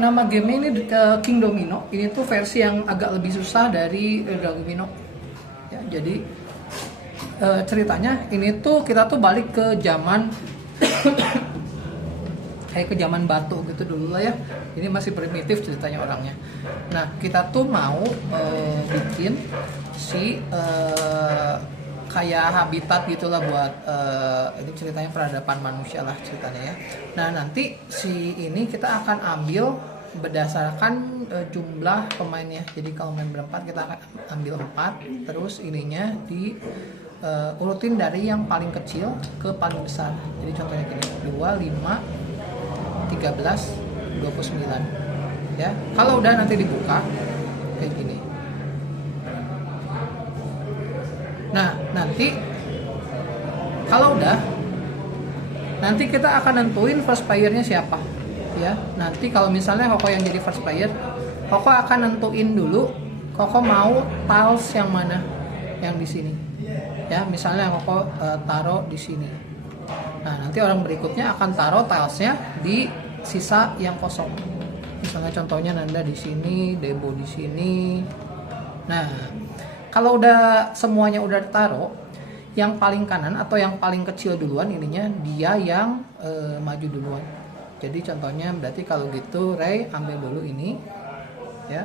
Nama game ini King Domino. Ini tuh versi yang agak lebih susah dari Dragomino. Ya, jadi ceritanya ini tuh kita tuh balik ke zaman kayak ke zaman batu gitu dulu lah ya. Ini masih primitif ceritanya orangnya. Nah, kita tuh mau bikin si kayak habitat gitulah buat ini ceritanya peradaban manusia lah ceritanya ya. Nah, nanti si ini kita akan ambil berdasarkan jumlah pemainnya. Jadi kalau main berempat kita akan ambil 4, terus ininya di urutin dari yang paling kecil ke paling besar. Jadi contohnya gini, 2, 5, 13, 29 ya. Kalau udah nanti dibuka kayak gini. Nah, nanti kalau udah nanti kita akan nentuin first player-nya siapa ya. Nanti kalau misalnya Koko yang jadi first player, Koko akan nentuin dulu Koko mau tiles yang mana yang di sini. Ya, misalnya Koko taruh di sini. Nah, nanti orang berikutnya akan taruh tilesnya di sisa yang kosong. Misalnya contohnya Nanda di sini, Debo di sini. Nah, kalau udah semuanya udah ditaruh, yang paling kanan atau yang paling kecil duluan ininya dia yang maju duluan. Jadi contohnya berarti kalau gitu Ray ambil dulu ini, ya,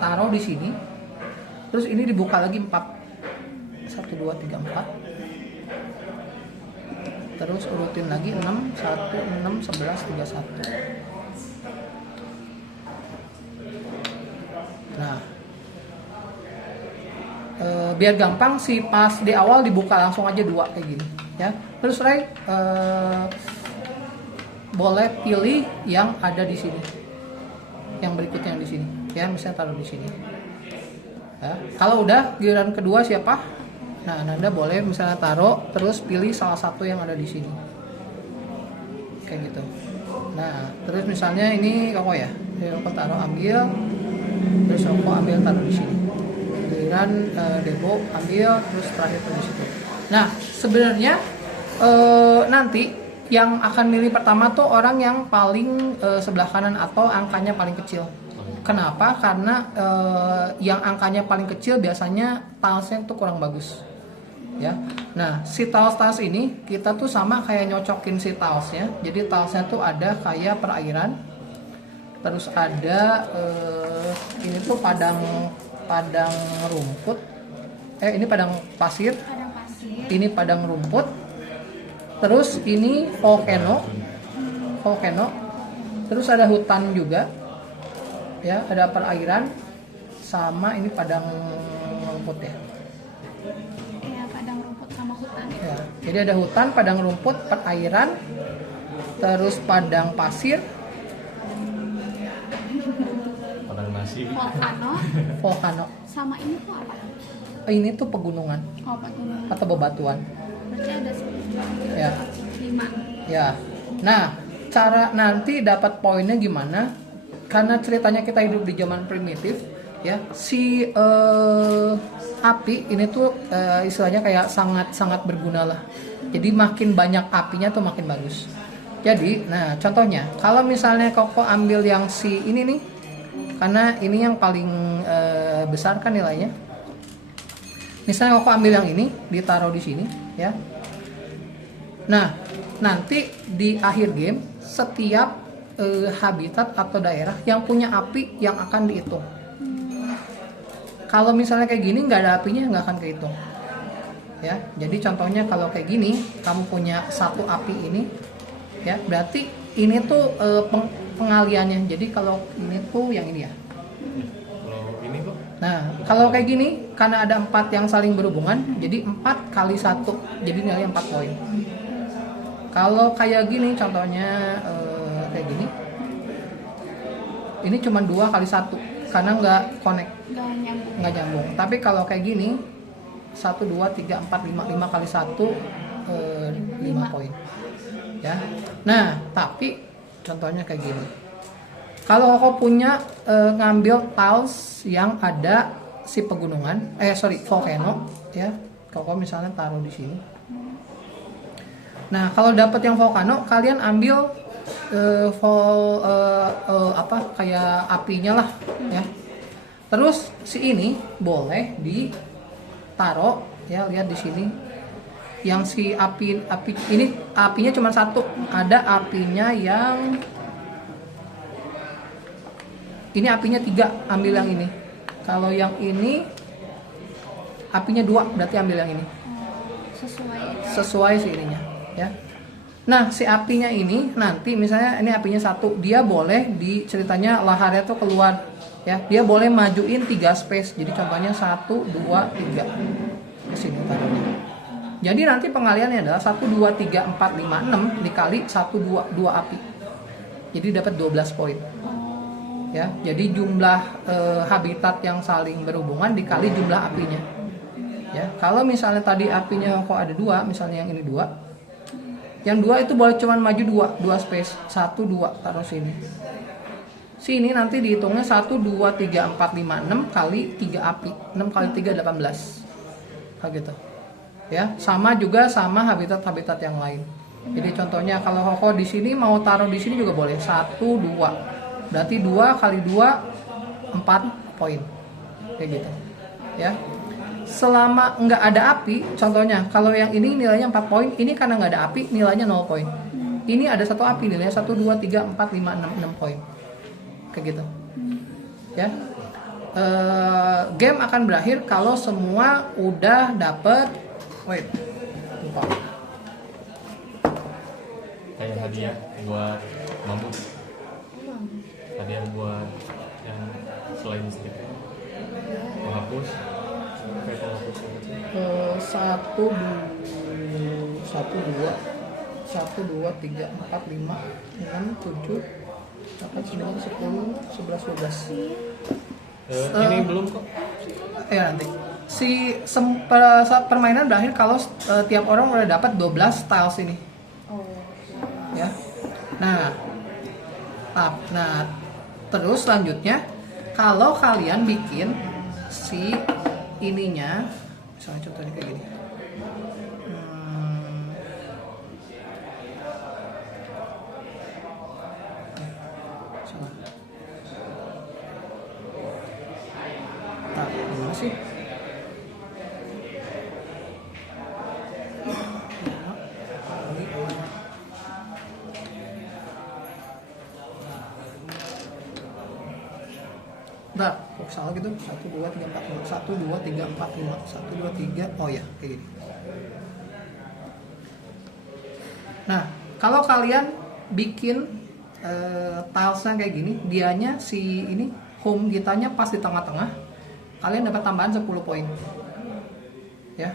taruh di sini. Terus ini dibuka lagi 4. 1, 2, 3, 4. Terus urutin lagi 6, 1, 6, 11, 31. Nah, biar gampang sih pas di awal dibuka langsung aja 2 kayak gini ya. Terus Ray boleh pilih yang ada di sini, yang berikutnya yang di sini ya, misalnya taruh di sini ya. Kalau udah giliran kedua siapa, nah Nanda boleh misalnya taruh terus pilih salah satu yang ada di sini kayak gitu. Nah, terus misalnya ini Koko ya, Koko taruh ambil, terus Koko ambil taruh di sini. Giliran Debo ambil, terus terakhir di situ. Nah, sebenarnya nanti yang akan milih pertama tuh orang yang paling sebelah kanan atau angkanya paling kecil. Kenapa? Karena yang angkanya paling kecil biasanya tilesnya tuh kurang bagus. Ya. Nah, si tiles ini kita tuh sama kayak nyocokin si tilesnya. Jadi tilesnya tuh ada kayak perairan. Terus ada ini tuh padang rumput. Ini padang pasir. Ini padang rumput. Terus ini volcano. Terus ada hutan juga. Ya, ada perairan sama ini padang rumput ya. Iya, padang rumput sama hutan. Ya, jadi ada hutan, padang rumput, perairan, terus padang pasir, padang nasi, volcano. Sama ini tuh apa? Ini tuh pegunungan. Oh, pegunungan. Atau bebatuan. Berarti ada 10. Ya. 5. Ya. Nah, cara nanti dapat poinnya gimana? Karena ceritanya kita hidup di zaman primitif, ya. Si api ini tuh istilahnya kayak sangat berguna lah. Jadi makin banyak apinya tuh makin bagus. Jadi, nah contohnya, kalau misalnya Koko ambil yang si ini nih, karena ini yang paling besar kan nilainya. Misalnya Koko ambil yang ini, ditaruh di sini, ya. Nah, nanti di akhir game setiap habitat atau daerah yang punya api yang akan dihitung. Kalau misalnya kayak gini nggak ada apinya nggak akan kehitung. Ya, jadi contohnya kalau kayak gini, kamu punya satu api ini, ya berarti ini tuh pengaliannya. Jadi kalau ini tuh yang ini ya. kalau ini kok Nah, kalau kayak gini, karena ada 4 yang saling berhubungan, jadi 4 kali 1, jadi nilai 4 poin. Kalau kayak gini, contohnya kayak gini, ini cuma 2 kali 1, karena nggak connect, nggak nyambung. Tapi kalau kayak gini, 1, 2, 3, 4, 5 kali 1, 5 poin. Ya. Nah, tapi contohnya kayak gini. Kalau Koko punya ngambil tiles yang ada si pegunungan, volcano, ya, Koko misalnya taruh di sini. Nah, kalau dapat yang volcano, kalian ambil apa kayak apinya lah ya. Terus si ini boleh ditaruh ya, lihat di sini. Yang si api ini apinya cuma satu, ada apinya yang ini apinya 3, ambil yang ini. Kalau yang ini apinya 2, berarti ambil yang ini. Sesuai si ininya ya. Nah, si apinya ini nanti misalnya ini apinya 1, dia boleh ceritanya laharnya tuh keluar ya. Dia boleh majuin 3 space. Jadi contohnya 1 2 3 ke sini taruhnya. Jadi nanti pengaliannya adalah 1 2 3 4 5 6 dikali 1 2 api. Jadi dapat 12 poin. Ya, jadi jumlah habitat yang saling berhubungan dikali jumlah apinya. Ya, kalau misalnya tadi apinya kok ada 2, misalnya yang ini 2. Yang 2 itu boleh cuman maju 2 space. 1 2 taruh sini. Sini nanti dihitungnya 1 2 3 4 5 6 kali 3 api. 6 kali 3 18. Kayak gitu. Ya, sama juga sama habitat-habitat yang lain. Jadi contohnya kalau Koko di sini mau taruh di sini juga boleh. 1 2. Berarti 2 kali 2 4 poin. Kayak gitu. Ya. Selama nggak ada api, contohnya kalau yang ini nilainya 4 poin, ini karena nggak ada api nilainya 0 poin. Ini ada satu api nilainya 1 2 3 4 5 6 poin. Kayak gitu. Ya. Game akan berakhir kalau semua udah dapet lupa. Kayak hadiah buat mampu. Hadiah buat yang selain stiker. Penghapus. Kayak penghapus yang kecil. 1 2 3 4 5 6 7 8 9 10 11 12. Ini belum kok. Ya nanti. Permainan berakhir kalau tiap orang udah dapat 12 tiles ini. Ya. Nah, terus selanjutnya kalau kalian bikin si ininya, misalnya contohnya kayak gini. Salah. Gimana sih? Bentar, kok salah gitu? 1, 2, 3, 4, 5 1, 2, 3, 4, 5 1, 2, 3, oh ya, kayak gini. Nah, kalau kalian bikin tilesnya kayak gini, dianya si ini, home kitanya pas di tengah-tengah, kalian dapat tambahan 10 poin. Ya.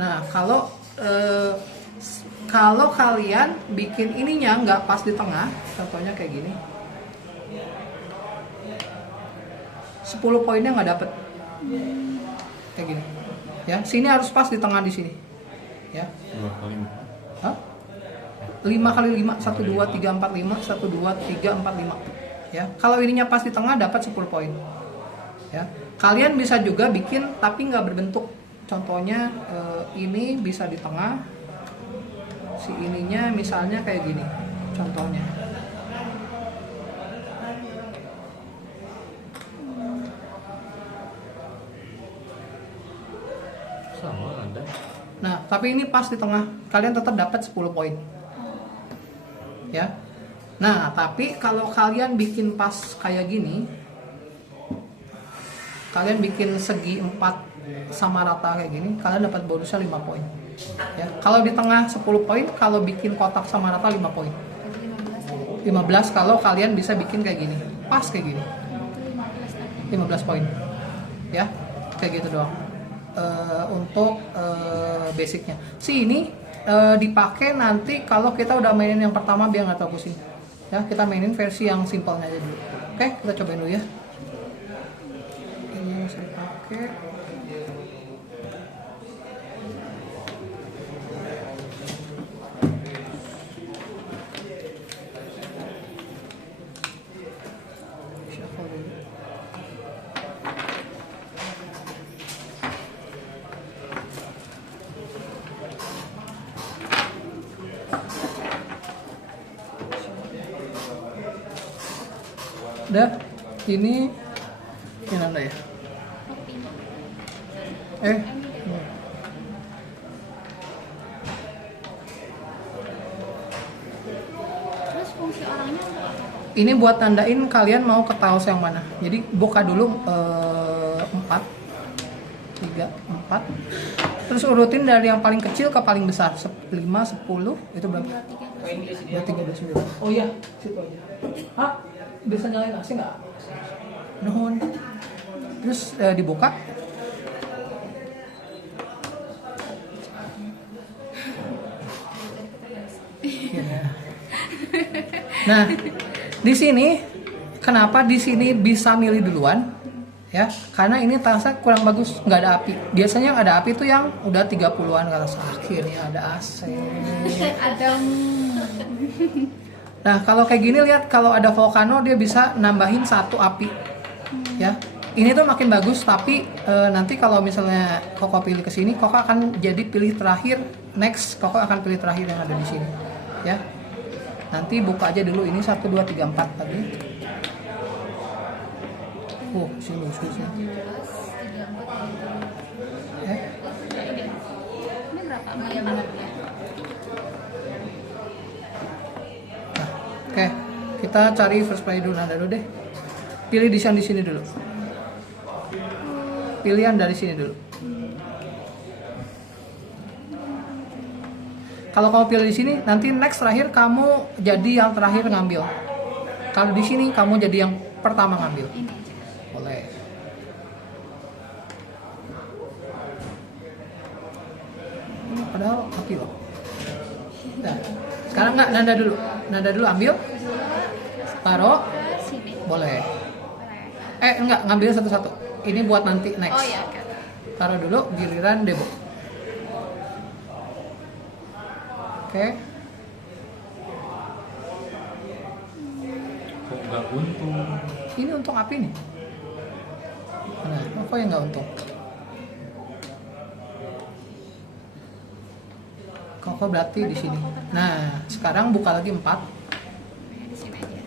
Nah, kalau kalian bikin ininya nggak pas di tengah, contohnya kayak gini, 10 poinnya nggak dapet. Kayak gini. Ya, sini harus pas di tengah di sini. Ya. 2 kali. Hah? 5 kali 5, 1 2 3 4 5, 1 2 3 4 5. Ya. Kalau ininya pas di tengah dapat 10 poin. Ya. Kalian bisa juga bikin tapi nggak berbentuk. Contohnya ini bisa di tengah. Si ininya misalnya kayak gini. Contohnya. Sama ada. Nah, tapi ini pas di tengah. Kalian tetap dapat 10 poin. Ya. Nah, tapi kalau kalian bikin pas kayak gini, kalian bikin segi 4 sama rata kayak gini, kalian dapat bonusnya 5 poin. Ya. Kalau di tengah 10 poin, kalau bikin kotak sama rata 5 poin. 15 kalau kalian bisa bikin kayak gini. Pas kayak gini. 15 poin. Ya. Kayak gitu doang. Untuk basicnya. Si ini dipakai nanti kalau kita udah mainin yang pertama biar nggak terlalu pusing. Ya, kita mainin versi yang simpelnya aja dulu. Oke, kita cobain dulu ya. Ini bisa dipakai. Shuffle dulu. Udah, ini Nanda ya. Eh, Terus fungsi orangnya untuk apa? ini buat tandain kalian mau ke tiles yang mana. Jadi buka dulu 4, 3, 4. Terus urutin dari yang paling kecil ke paling besar. 5, 10, itu berapa? 13, 9. Oh iya, situ aja. Hah? Bisa nyalain AC nggak? Nuhun. Terus dibuka. Ya. Nah, di sini kenapa di sini bisa milih duluan? Ya, karena ini tasnya kurang bagus, nggak ada api. Biasanya yang ada api itu yang udah 30-an ke atas. Akhirnya ada AC. Ada Nah, kalau kayak gini lihat, kalau ada volcano dia bisa nambahin 1 api. Ya. Ini tuh makin bagus, tapi nanti kalau misalnya Koko pilih ke sini, Koko akan jadi pilih terakhir. Next, Koko akan pilih terakhir yang ada di sini. Ya. Nanti buka aja dulu ini 1 2 3 4 tadi. Sini sini. ini berapa? Bagaimana ya? Oke, kita cari first play dulu, Nanda dulu deh. Pilih desain di sini dulu. Pilihan dari sini dulu. Kalau kamu pilih di sini, nanti next terakhir kamu jadi yang terakhir ngambil. Kalau di sini kamu jadi yang pertama ngambil. Ini aja. Boleh. Ini padahal mati loh. Nah, sekarang nggak Nanda dulu ambil, taruh, Ke sini. boleh. Boleh. Enggak, ngambil satu-satu. Ini buat nanti next. Oh ya, oke. Taruh dulu, giliran Debo. Oke. Kok nggak untung? Ini untung api nih. Nah, kok yang nggak untung? Koko berarti di sini. Nah, sekarang buka lagi 4. Di sini aja.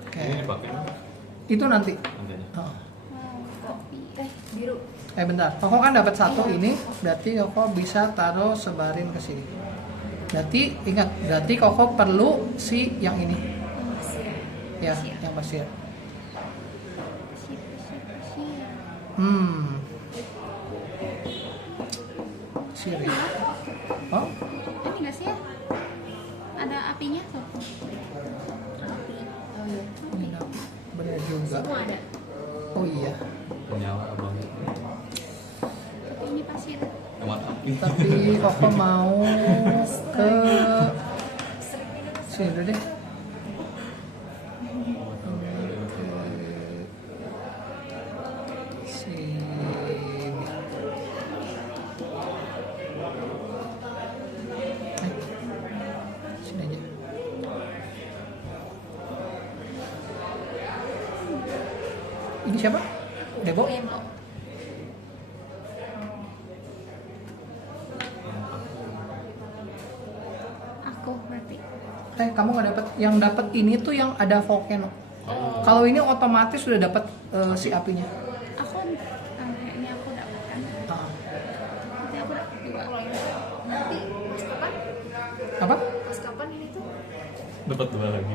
Oke. Ini dipakai Itu nanti. nantinya. Oh. Kopi. Biru. Bentar. Koko kan dapat 1 ini, berarti Koko bisa taruh sebarin ke sini. Berarti ingat, berarti Koko perlu si yang ini. Ya, yang pasir. Siri. Oh, Ini nggak sih ya? Ada apinya tuh. ini api. Benar juga. Semua ada. Oh iya. Menyala abang. Tapi ini pasir. Amat api. Tapi Koko mau ke sini dulu deh. Sini. Sini aja. Ini siapa? Debo? Aku berarti. Kamu nggak dapat, yang dapat ini tuh yang ada volcano. Kalau ini otomatis sudah dapat si apinya. Aku ini aku dapatkan. Ah. Nanti aku dapat 2. Nanti pas kapan? Apa? Pas kapan ini tuh? Dapat 2 lagi.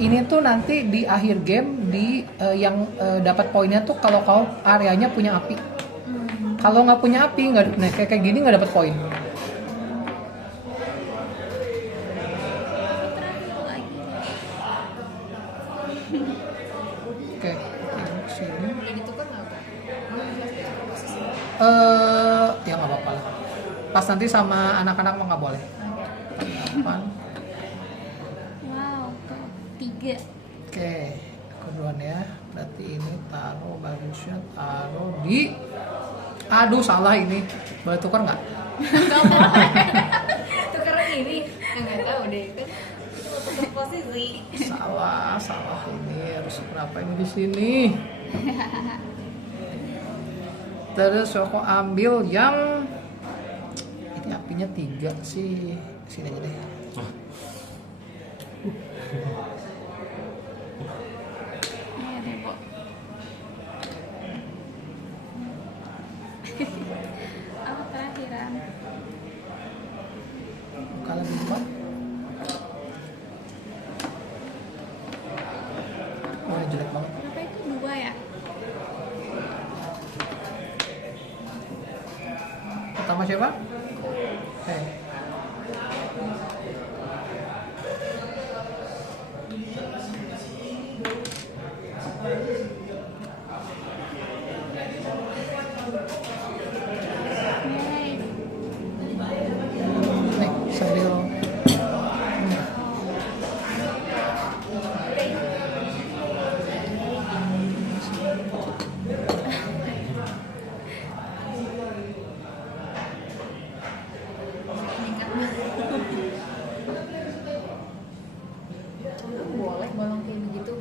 Ini tuh nanti di akhir game di yang dapat poinnya tuh kalau kau areanya punya api. Kalau nggak punya api nggak, nah, kayak gini nggak dapat poin. Oke, ini sini. Boleh ditukar nggak, Kak? Ya nggak apa-apa lah. Pas nanti sama anak-anak mah nggak boleh. 8. Wow, tuh 3. Oke, aku duluan ya. Berarti ini taruh bagusnya taruh di. Aduh salah ini. Boleh tukar nggak? Tukaran ini? Nggak tahu deh kan. Cuma tukar posisi. Salah ini harus berapa ini di sini. Terus aku ambil yang ini Ini apinya 3 sih. Sini aja deh. Iya deh, Bu. Aku terakhiran. Buka lagi 4. Oh, ini jelek banget. Kenapa itu 2 ya? Pertama siapa? Yeay. Nih, sambil Boleh bolong kayak begitu.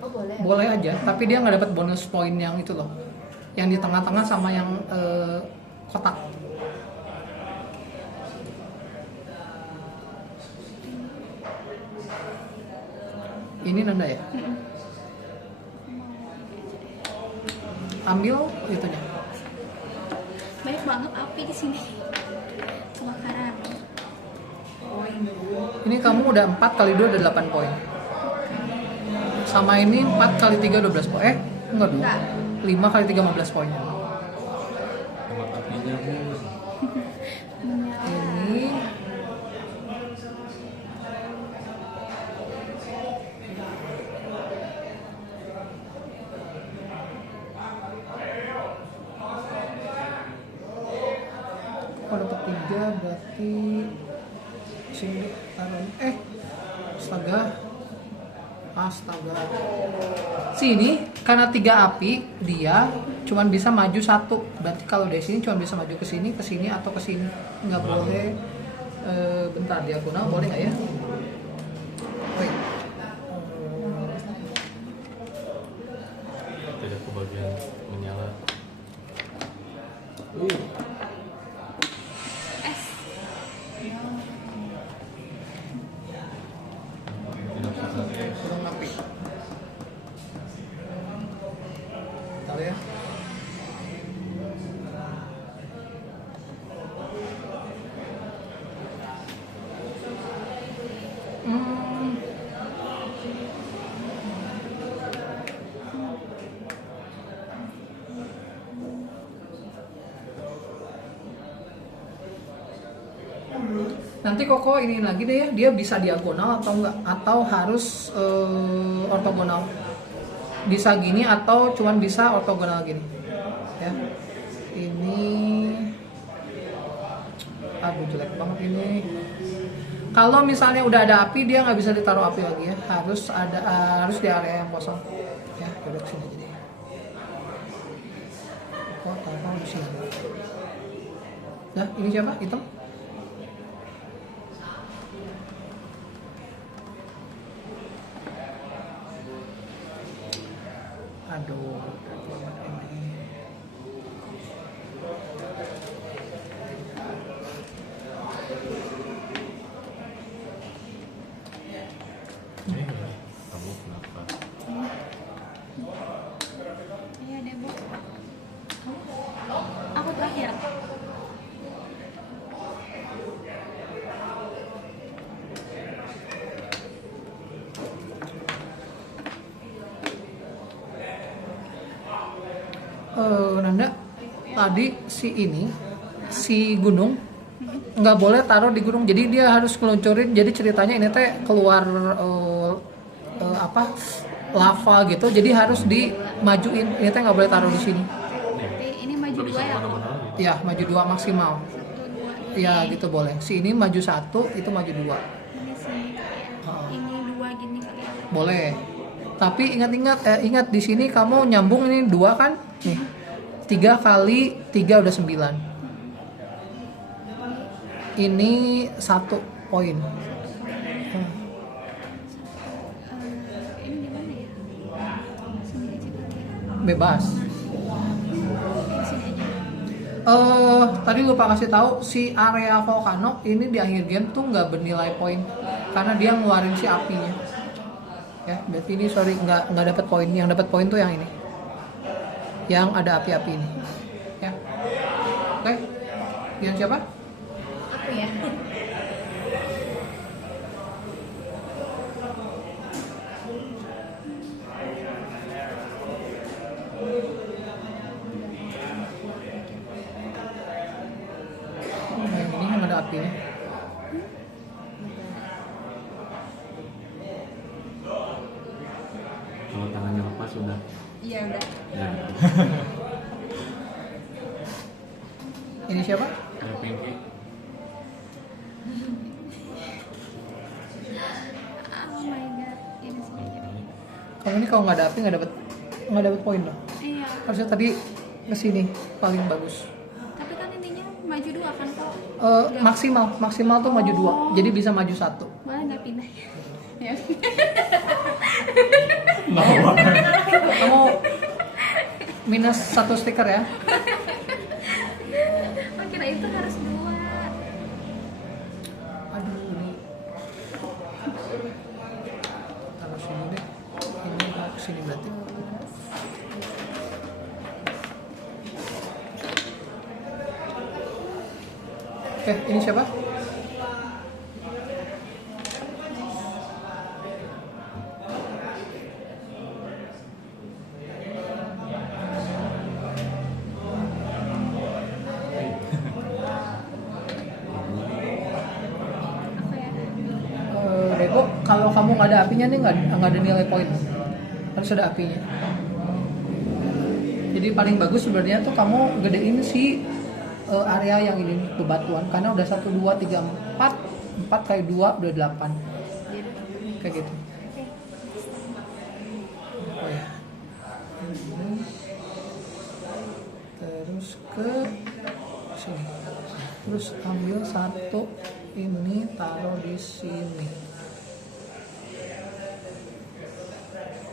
Oh boleh. boleh aja, tapi dia nggak dapat bonus poin yang itu loh, yang di tengah-tengah sama yang kotak. Ini Nanda ya? Ambil itunya. Banyak banget api di sini. Kebakaran. Ini kamu udah 4 kali 2 udah 8 poin. Sama ini 4 kali 3 12 poin. Enggak dulu. Enggak. 5 kali 3 15 poin. Sama apinya bu. Ini kalau dapat 3 berarti sini taruh. Astaga. Sini karena 3 api dia cuman bisa maju 1. Berarti kalau dari sini cuma bisa maju ke sini, atau ke sini. Nggak boleh. Bentar, diagonal boleh nggak ya? Wait. Tidak kebagian menyala. Es. Tidak susah ya. Kurang api. Bentar ya. Nanti Koko ini lagi deh ya, dia bisa diagonal atau enggak, atau harus ortogonal. Bisa gini atau cuman bisa ortogonal gini. Ya. Ini aduh jelek banget ini. Kalau misalnya udah ada api dia nggak bisa ditaruh api lagi ya, harus di area yang kosong. Ya, udah kesini aja deh. Kok taruh di sini. Nah, ini siapa? Hitam? Aduh, ini. Kamu kenapa? Iya deh, Bu. Aku terakhir. Nanda, tadi si gunung nggak boleh taruh di gunung, jadi dia harus ngeluncurin. Jadi ceritanya ini teh keluar lava gitu, jadi harus dimajuin. Ini teh nggak boleh taruh di sini. Berarti ini maju Nggak 2 bisa ya? kemana-mana lagi. Ya, maju 2 maksimal. 1, 2. Ya gitu boleh. Si ini maju 1, itu maju 2. Ini sini kali ya. Ini 2 gini kali ya. Boleh. Tapi ingat di sini kamu nyambung ini 2 kan? Nih. 3 kali 3 udah 9. Ini 1 poin. Ini gimana ya? Sini aja kali ya. Bebas. Di sini aja. Tadi lupa kasih tahu si area volcano ini di akhir game tuh nggak bernilai poin karena dia ngeluarin si apinya. Ya, berarti ini sorry nggak dapat poin. Yang dapat poin tuh yang ini, yang ada api-api ini. Ya, oke. Yang siapa? Aku ya. Yang ini yang ada apinya. Kalau tangannya lepas sudah. Iya udah. Ya. Ini siapa? Kayak Pinky. Oh my god, ini sih. Kalau ini kalau nggak ada api nggak dapat poin loh. Iya, Harusnya tadi kesini paling bagus. tapi kan intinya maju 2 kan kok. Maksimal tuh maju 2, jadi bisa maju 1. Boleh nggak pindah ya? Kamu minus 1 stiker ya. Oh kira itu harus 2. Aduh, ini taruh sini deh. Ini taruh sini berarti. Oke, ini siapa? Apa ya? Rego, kalau kamu nggak ada apinya nih nggak ada nilai poin. Harus ada apinya. Jadi paling bagus sebenarnya tuh kamu gedein si area yang ini nih, bebatuan, karena udah 1, 2, 3, 4 kali 2 udah 8 kayak gitu. Oh ya. Ini. Terus ke sini, terus ambil 1 ini taruh di sini.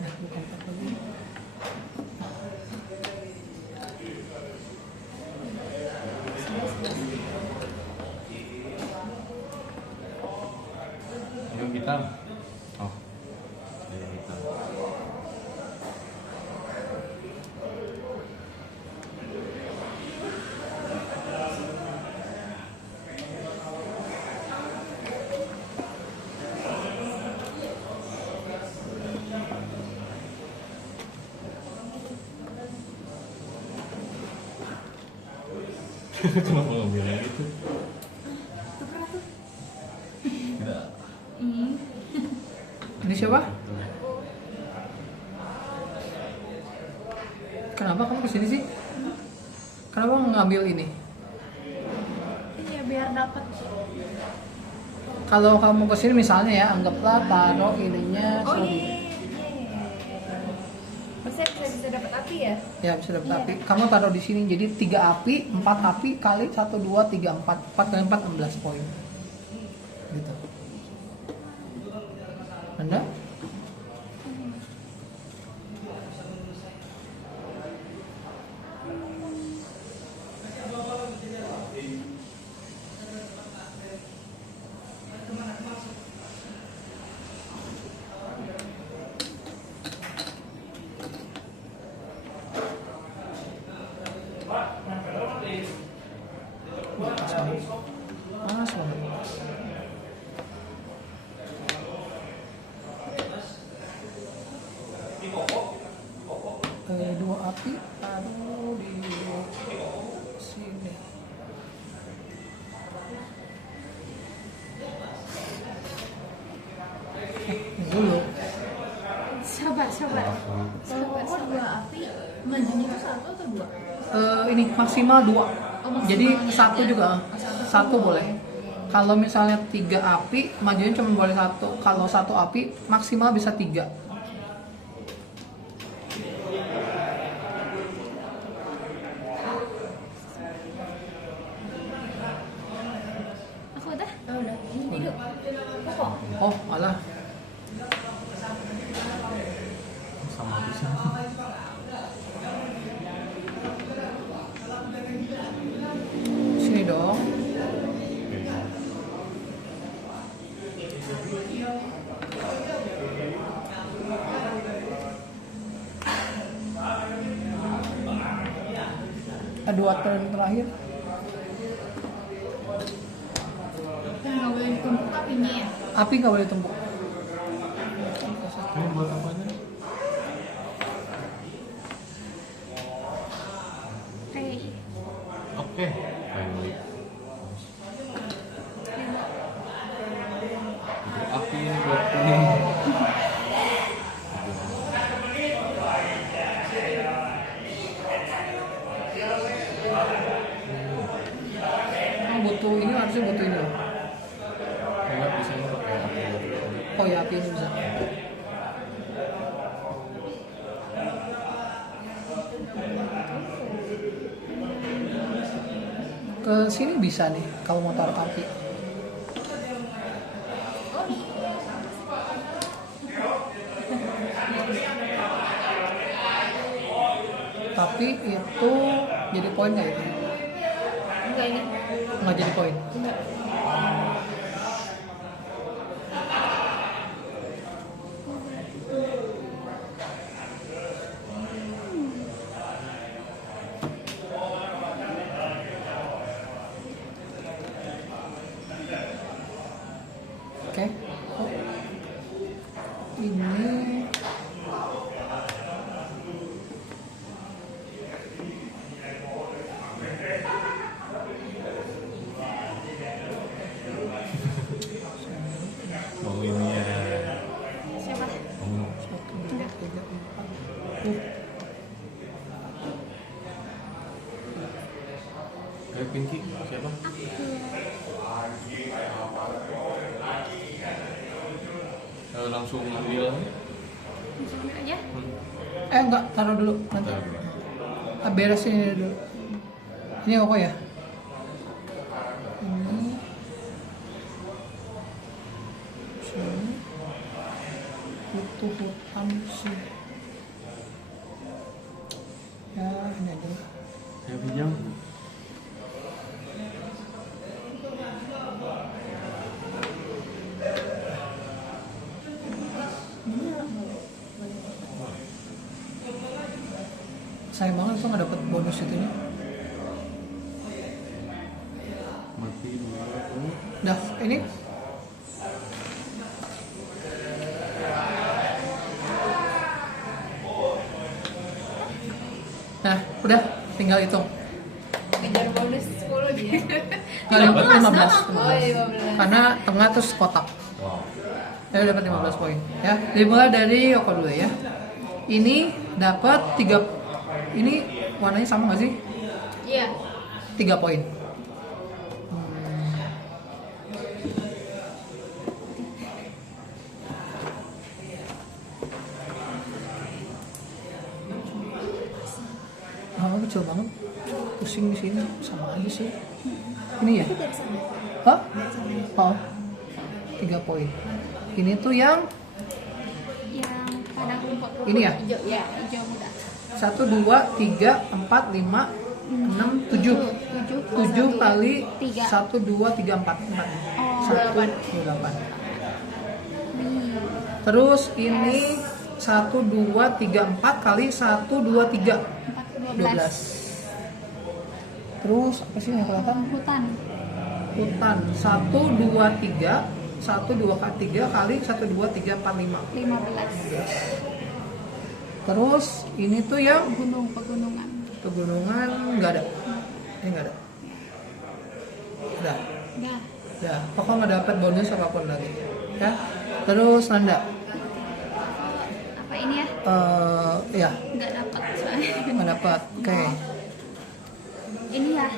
Nah, bukan 4 lagi. Belum hitam. Oh. Belum hitam. Kenapa ngomongnya gitu? Enggak. Ini siapa? Kenapa kamu kesini sih? Kenapa ngambil ini? Iya biar dapat. Kalau kamu kesini misalnya ya, anggaplah taruh ininya Oh sorry. iya. Bisa dapat api ya? Ya bisa dapat Iya. api. Kamu taruh di sini jadi 3 api, 4 api kali 1, 2, 3, 4. 4 kali 4 16 poin. Gitu. Anda? Panas banget. Dua api taruh di sini. Ini dulu. Sabar. Kalau 2 api, majunya itu 1 atau 2? Ini maksimal 2. maksimal Jadi dua. satu juga, satu boleh. Kalau misalnya 3 api, majunya cuma boleh 1. Kalau 1 api maksimal bisa 3. Aku udah. Oh, udah. Ini dulu. Kok? Oh, malah. Sama bisa. dua turn terakhir. Kan nggak boleh ditumpuk apinya ya. Api nggak boleh tumpuk. Ini buat apanya? Oke. Oke. Finally. Api ini buat kuning. Butuh ini harusnya butuh ini loh. Enggak bisa pakai api. Oh ya, api ini bisa. Ke sini bisa nih kalau mau taruh api. Tapi itu jadi poin nggak ya? Enggak ini. Nggak jadi poin. Oke. Oh. Ini Mau ini ya. Siapa? Mau 1, 2, 3, 4. kayak Pinky siapa? Langsung ambil. Sambil aja. Enggak, taruh dulu nanti. Beresin ini dulu. Ini apa ya? Ini sini butuh hutan sih. Ya ini aja. Kayak pinjam. Sayang banget tuh nggak dapet bonus itunya. Mati dulu. Dah ini. Nah, udah tinggal hitung. Kejar bonus 10 dia. Nggak dapat 15. Oh, 15. Karena tengah terus kotak. Wow. Ya dapat 15 poin. Ya, dimulai dari Yoko dulu ya. Ini dapat 3. Ini warnanya sama nggak sih? Iya. 3 poin. Kecil banget. Pusing di sini sama aja sih. Ini ya? Hah? Oh. 3 poin. Ini tuh yang pada rumput ini ya? Hijau ya. hijau muda. 1, 2, 3, 4, 5, 6, 7. 7 kali 1, 2, 3, 4. 1, 8. Terus ini 1, 2, 3, 4 kali 1, 2, 3. 12. Terus apa sih yang kelihatan? Hutan. 1, 2, 3. 1, 2, 3 kali 1, 2, 3, 4, 5. 15. Terus ini tuh yang Pegunungan. pegunungan nggak ada. Ini nggak ada. Udah. Ya. Ya, pokoknya nggak dapat bonus apapun lagi. Ya. Terus Nanda. Apa ini ya? Ya, Nggak dapat soalnya. nggak dapat. Oke. Ini ya.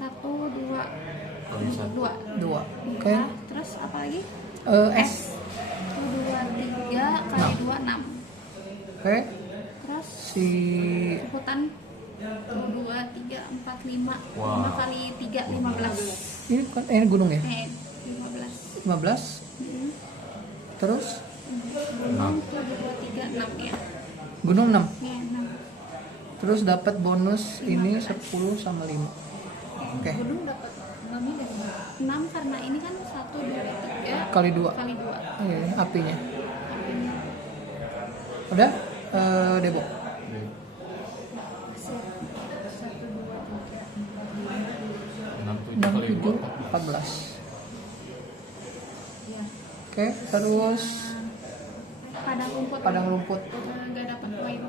1, 2, Kali 1. 2. 2. Oke. Terus apa lagi? S. 1, 2, 3 kali 2, 6. Oke. Terus Si hutan 2, 3, 4, 5. Wow. 5 kali 3, 15. ini bukan ini gunung ya? 15. 15. Terus Gunung 1, 2, 3, 6 ya. gunung 6. Ya, 6. Terus dapat bonus ini 10 sama 5. Oke. Gunung dapat 6 ini dari mana? 6 karena ini kan 1, 2, 3 Kali 2. kali 2. Ini apinya. Udah? Debo. Kali 7, dua. 14. Iya. Oke, terus Padang rumput. padang rumput Nggak dapat poin.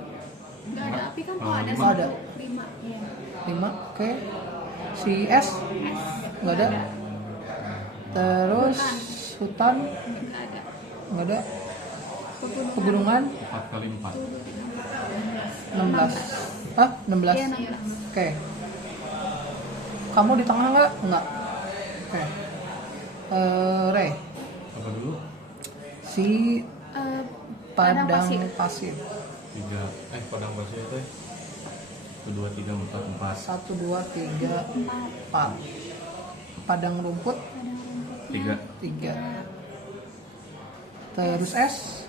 Nggak ada api kan? Oh, ada Oh, ada. 5. Iya. 5. Oke. Si S nggak ada. Terus hutan Nggak ada. nggak ada. Pegunungan. Pegunungan 4 kali 4. 16. Ah, 16. Iya, 16. Oke. Kamu di tengah nggak? Nggak. Oke. Re, Apa dulu? si Eh, padang pasir. pasir. 3. Padang pasir teh. 1 2 3 4 4. 1, 2, 3, 4. Padang rumput Padang rumputnya 3. 3. Terus S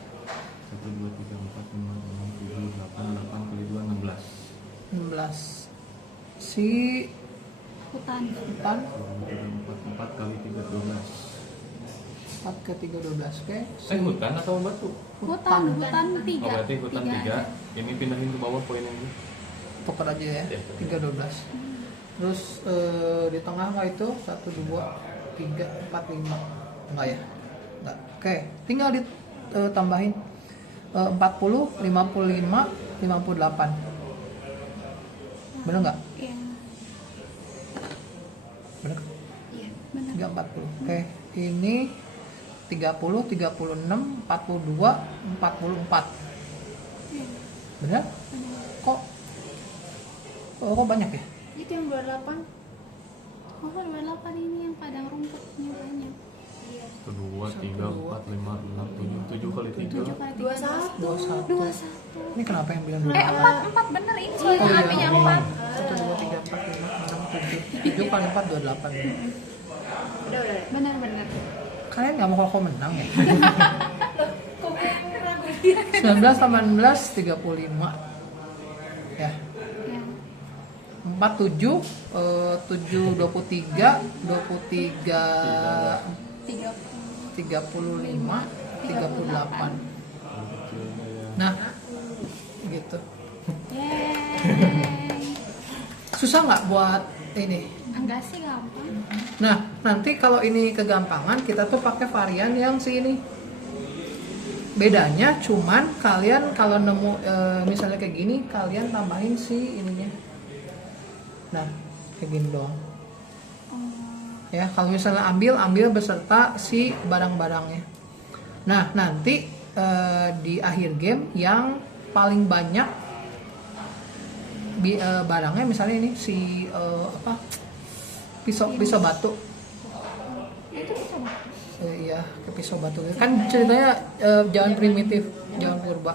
1 2 3 4 5 6 7 8 8 kali 2 16. 16. Si hutan. hutan 1 2 3 4 4 kali 3 12. 4 ke 3, 12. Oke. Hutan atau batu? Hutan 3. Oh, berarti hutan 3. Ini pindahin ke bawah poin yang ini. Tukar aja ya. Ya. 3, 12. Terus di tengah nggak itu 1, 2, 3, 4, 5. Enggak ya? Enggak. Oke, tinggal ditambahin 40, 55, 58. Bener nggak? Iya. Bener. Iya, benar. 3, 40. Oke, ini 30, 36, 42, 44. Iya, Bener? benar. Kok banyak ya? Itu yang 28. Oh, 28 ini yang padang rumputnya banyak. 1 2 3 4 5 6 7 kali 3. 7 kali 21. 21. Ini kenapa yang bilang 22? 4 bener ini soalnya Oh, iya. apinya 4. 1, 2, 3, 4, 5, 6, 7. 7 kali 4, 28. Udah. Benar. Kalian nggak mau kalau menang ya? Kok ragu? 19, 18, 35. Ya. Ya. 4, 7, 7, 23, 23, 35, 38. Nah, gitu. Yeay. Susah nggak buat ini? Enggak sih, gampang. Nah, nanti kalau ini kegampangan, kita tuh pakai varian yang si ini. Bedanya cuman kalian kalau nemu misalnya kayak gini, kalian tambahin si ininya. Nah, kayak gini doang. Ya, kalau misalnya ambil beserta si barang-barangnya. Nah, nanti di akhir game yang paling banyak barangnya misalnya ini si pisau batu. Itu bisa Bang. Iya, ke pisau batu. Kan ceritanya zaman primitif, zaman purba.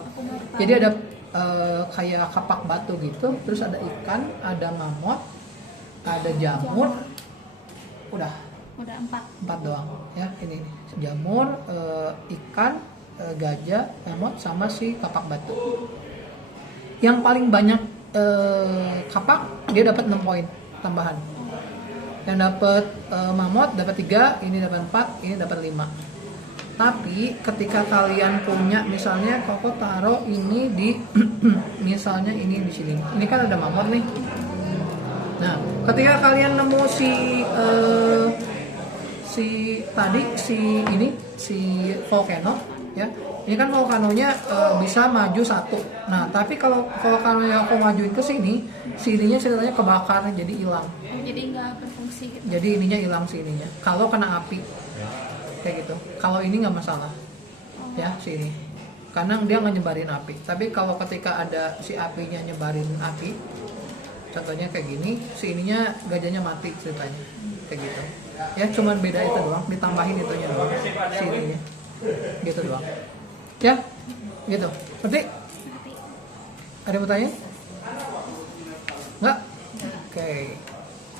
Jadi ada kayak kapak batu gitu, terus ada ikan, ada mamut, ada jamur. Udah Udah 4. doang ya. Ini jamur, ikan, gajah, mamut sama si kapak batu. Yang paling banyak kapak dia dapat 6 poin tambahan. Yang dapat mamut dapat 3, ini dapat 4, ini dapat 5. Tapi ketika kalian punya misalnya Koko taruh ini di misalnya ini di sini. Ini kan ada mamut nih. Nah, ketika kalian nemu si volcano ya. Ini kan volcanonya bisa maju 1. Nah, tapi kalau volcanonya aku majuin ke sini, sininya ceritanya kebakar jadi hilang. Jadi nggak berfungsi gitu. Jadi ininya hilang sininya. Kalau kena api kayak gitu. Kalau ini nggak masalah. Ya, sini. Karena dia nggak nyebarin api. Tapi kalau ketika ada si apinya nyebarin api, contohnya kayak gini, si ininya gajahnya mati ceritanya. Kayak gitu. Ya, cuman beda itu doang, ditambahin itunya doang. Si ininya. Gitu doang. Ya, gitu. Ngerti? Ada yang mau tanya? Enggak? Oke.